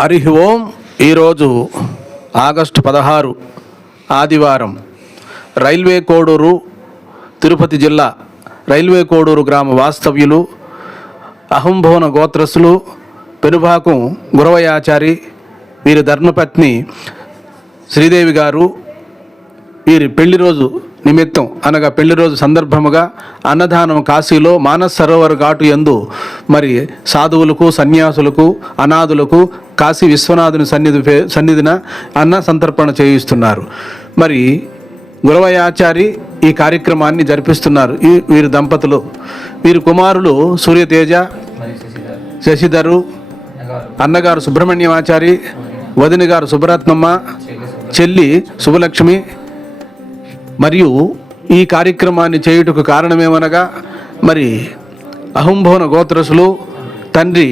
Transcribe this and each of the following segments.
హరి ఓం. ఈరోజు ఆగస్టు 16 ఆదివారం. రైల్వే కోడూరు, తిరుపతి జిల్లా రైల్వే కోడూరు గ్రామ వాస్తవ్యులు, అహంభవన గోత్రస్సులు, పెనుబాకం గురవయాచారి, వీరి ధర్మపత్ని శ్రీదేవి గారు వీరి పెళ్లి రోజు నిమిత్తం అనగా పెళ్లి రోజు సందర్భముగా అన్నదానం కాశీలో మానస్ సరోవర్ ఘాటు యందు మరి సాధువులకు, సన్యాసులకు, అనాథులకు కాశీ విశ్వనాథుని సన్నిధిన అన్న సంతర్పణ చేయిస్తున్నారు. మరి గురవయాచారి ఈ కార్యక్రమాన్ని జరిపిస్తున్నారు. వీరి దంపతులు, వీరి కుమారులు సూర్యతేజ, శశిధరు, అన్నగారు సుబ్రహ్మణ్యమాచారి, వదిన గారు సుబ్బరత్నమ్మ, చెల్లి శుభలక్ష్మి. మరియు ఈ కార్యక్రమాన్ని చేయుటకు కారణమేమనగా మరి అహంభవన గోత్రసులు, తండ్రి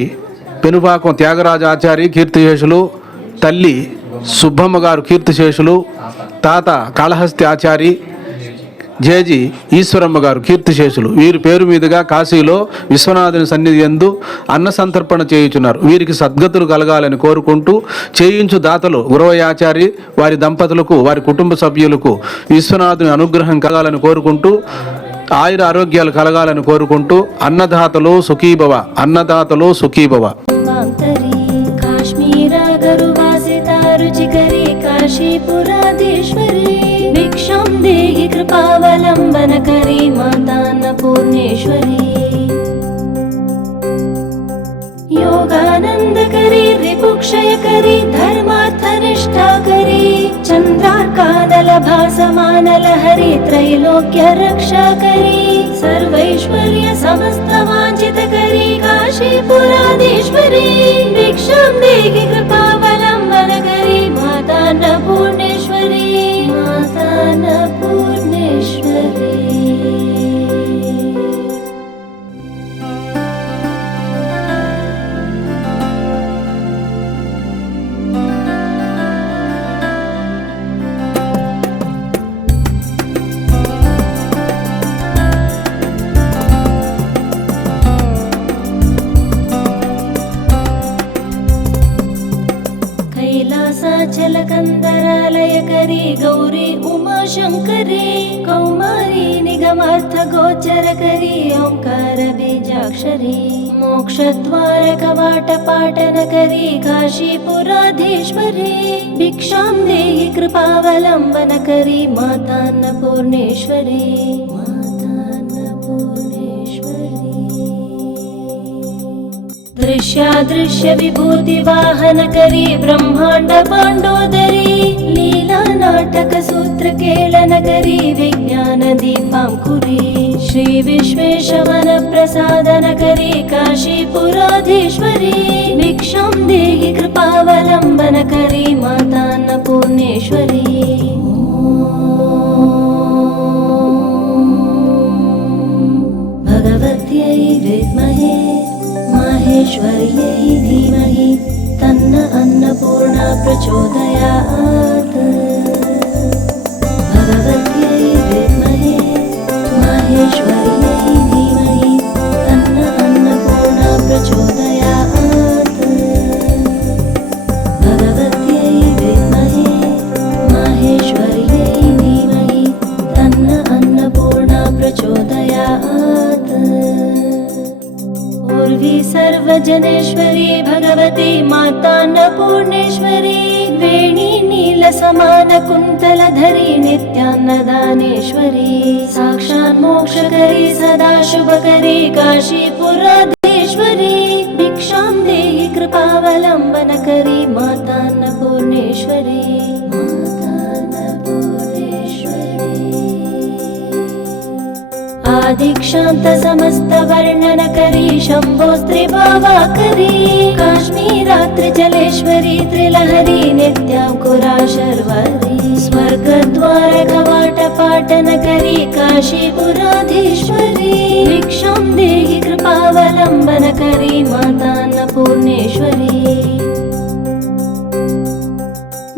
పెనుబాకం త్యాగరాజాచారి కీర్తిశేషులు, తల్లి సుబ్బమ్మ గారు కీర్తిశేషులు, తాత కాళహస్తి ఆచారి, జేజి ఈశ్వరమ్మ గారు కీర్తిశేషులు. వీరి పేరు మీదుగా కాశీలో విశ్వనాథుని సన్నిధి యందు అన్న సంతర్పణ చేయుచున్నారు. వీరికి సద్గతులు కలగాలని కోరుకుంటూ చేయించు దాతలు గురవయాచారి వారి దంపతులకు, వారి కుటుంబ సభ్యులకు విశ్వనాథుని అనుగ్రహం కలగాలని కోరుకుంటూ, ఆయుర ఆరోగ్యాలు కలగాలని కోరుకుంటూ అన్నదాతలు సుఖీభవ, అన్నదాతలు సుఖీభవ. भिक्षां देहि कृपावलम्बनकरी माता अन्नपूर्णेश्वरी, योगानन्दकरी रिपुक्षयकरी धर्मार्थनिष्ठाकरी, चन्द्रार्कादलभासमानलहरी त्रैलोक्यरक्षाकरी, सर्वैश्वर्य समस्तवाञ्छितकरी काशीपुराधीश्वरी, भिक्षां देहि कृपावलम्बनकरी माता अन्नपूर्णेश्वरी, माता अन्नपूर्णेश्वरी. कैलासाचलकन्दरालयकरी गौरी उमाशङ्करी, कौमारी निगमार्थगोचरकरी ओंकार बीजाक्षरी, मोक्षद्वारकवाटपाटनकरी काशीपुराधीश्वरी, भिक्षां देहि कृपावलम्बनकरी माता अन्नपूर्णेश्वरी, माता अन्नपूर्णेश्वरी. दृश्यादृश्य विभूति वाहनकरी ब्रह्मांड पांडोदरी, लीला नाटक सूत्र केलनकरी विज्ञान दीपांकुरी, श्री विश्वेशवन प्रसादनकरी काशीपुराधीश्वरी, भिक्षां देहि कृपावलम्बनकरी माता अन्नपूर्णेश्वरी. भगवत्यै विद्महे माहेश्वर्यै धीमहि तन्न अन्नपूर्णा प्रचोदयात्. भगवत्यै विद्महे माहेश्वर्यै धीमहि तन्न अन्नपूर्णा प्रचोदयात्. भगवत्यै विद्महे माहेश्वर्यै धीमहि तन्न अन्नपूर्णा प्रचोदयात्. पूर्वी सर्वजनेश्वरी भगवती माता अन्नपूर्णेश्वरी, वेणी नीलसमानकुन्तलधरी नित्यान्नदानेश्वरी, साक्षात् मोक्षकरी सदा शुभकरी काशीपुराधीश्वरी, भिक्षां देहि कृपावलम्बनकरी माता अन्नपूर्णेश्वरी, माता अन्नपूर्णेश्वरी. आदिक्षान्त समस्त वर्णनकरी शम्भोस्त्रिभावाकरी, काश्मीरात्रिजलेश्वरी त्रिलहरी नित्याङ्कुरा शर्वरी, स्वर्गद्वारकवाटपाटनकरी काशीपुराधीश्वरी, भिक्षां देहि कृपावलम्बनकरी माता अन्नपूर्णेश्वरी.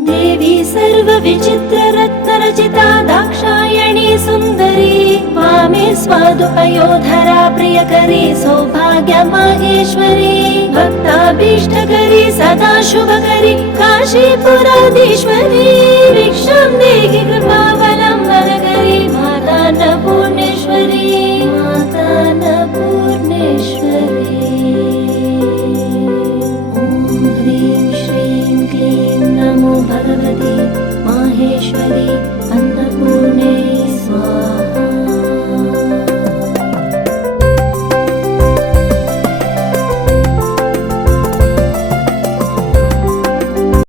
देवी सर्वविचित्ररत्नरचिता दाक्षायणी सुन्दरी, वामे स्वादुपयोधरा प्रियकरी सौभाग्य माहेश्वरी भक्ताभीष्टकरी सदा शुभकरी काशीपुराधीश्वरी भिक्षां देहि कृपावलम्बनकरी माता अन्नपूर्णेश्वरी माता अन्नपूर्णेश्वरी। ॐ ह्रीं श्रीं क्लीं नमो भगवती माहेश्वरी।